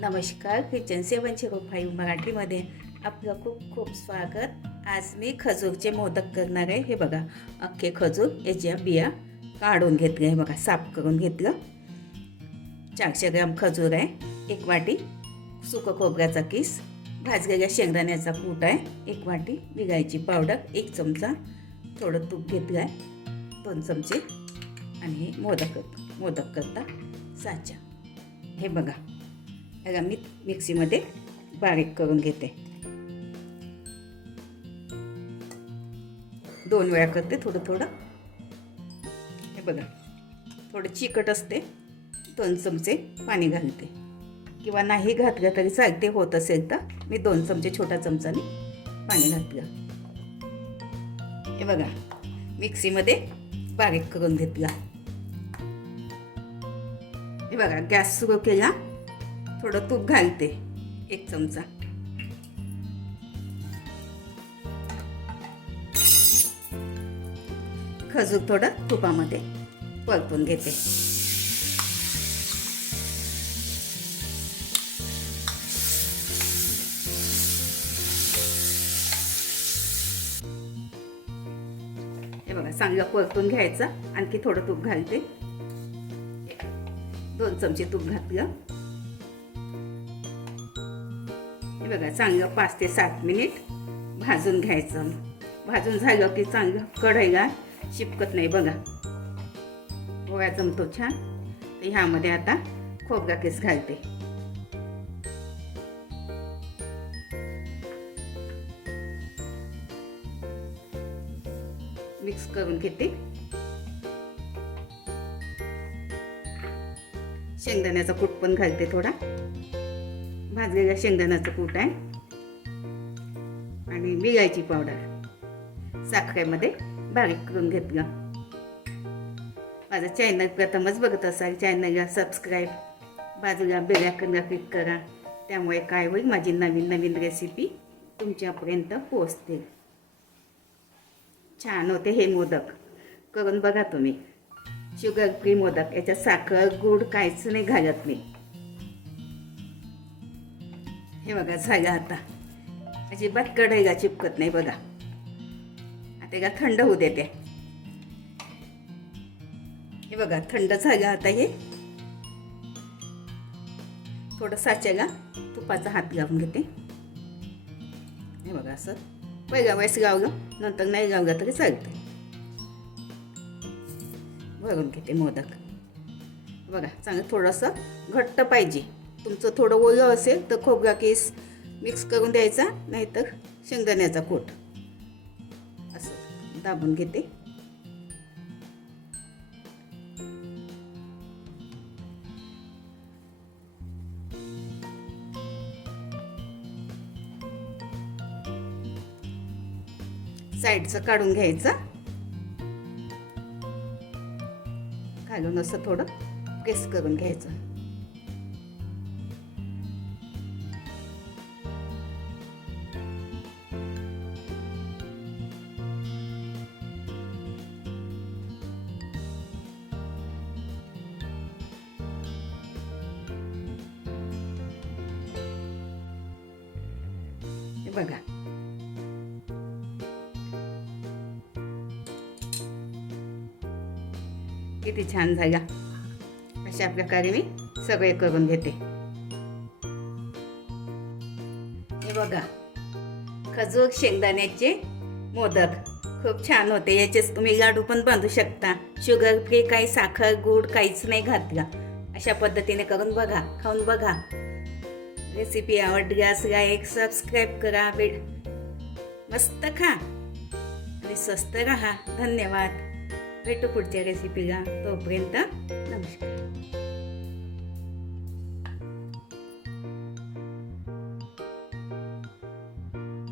नमस्कार किचन सेवन zero five मराठीमध्ये आपलं खूप खूप स्वागत. आज मी खजूरचे मोदक करणार आहे. हे बघा अख्खे खजूर याच्या बिया काढून घेतले हे बघा साफ करून घेतलं. चारशे ग्राम खजूर आहे एक वाटी सुकं खोबऱ्याचा किस भाजलेल्या शेंगदाण्याचा कूट आहे एक वाटी विगायची पावडर एक चमचा थोडं तूप घेतलं आहे दोन चमचे आणि हे मोदक मोदक करता साचा हे बघा याला मी मिक्सीमध्ये बारीक करून घेते. दोन वेळा करते थोडं थोडं. हे बघा थोडं चिकट असते दोन चमचे पाणी घालते. किंवा नाही घातलं तरी चालते होत असेल तर मी दोन चमचे छोट्या चमचाने पाणी घातलं. हे बघा मिक्सीमध्ये बारीक करून घेतला. हे बघा गॅस सुरू केला. थोडं तूप घालते एक चमचा. खजूर थोडं तुपामध्ये परतून घेते. हे बघा चांगलं परतून घ्यायचं. आणखी थोडं तूप घालते. दोन चमचे तूप घातलं. बघा चांगलं पाच ते सात मिनिट भाजून घ्यायचं. भाजून झालं की चांगलं कढईला शिपकत नाही बघा. पोळ्या जमतो छान. तर ह्यामध्ये आता खोबरा केस घालते. मिक्स करून घेते. शेंगदाण्याचा कूट पण घालते थोडा. भाजलेला शेंगदाण्याचं कूट आहे. आणि मिरायची पावडर साखरेमध्ये बारीक करून घेतलं माझं चॅनल प्रथमच बघत असाल चॅनलला सबस्क्राईब बाजूला बेलाकडला क्लिक करा. त्यामुळे काय होईल माझी नवीन नवीन रेसिपी तुमच्यापर्यंत पोचते छान होते हे मोदक. करून बघा तुम्ही. Sugar free modak. याच्यात साखर गुड काहीच नाही घालत मी. हे बघा झालं आता. अजिबात कढईला चिपकत नाही बघा. आता का थंड होऊ देते हे बघा थंड झालं आता हे. थोडं साच्याला तुपाचा हात लावून घेते. हे बघा असं. पहिल्या वेळेस लावलं नंतर नाही लावलं तरी चालते भरून घेते मोदक. बघा चांगलं थोडंसं घट्ट पाहिजे. तुमचं थोडं ओलं असेल तर खोबरा केस मिक्स करून द्यायचा नाहीतर शेंगदाण्याचा कोट. असं दाबून घेते. साईडचं काढून घ्यायचं. घालून असं थोडं प्रेस करून घ्यायचं. बघा किती छान झाला अशा प्रकारे मी सगळे करून घेते हे बघा खजूर शेंगदाण्याचे मोदक खूप छान होते याचेच तुम्ही लाडू पण बांधू शकता शुगर फ्री काही साखर गुड काहीच नाही घातला अशा पद्धतीने करून बघा खाऊन बघा रेसिपी आवडल्यास लाईक सबस्क्राईब करा बेड मस्त खा. आणि स्वस्त राहा. धन्यवाद. भेटू पुढच्या रेसिपीला तोपर्यंत नमस्कार.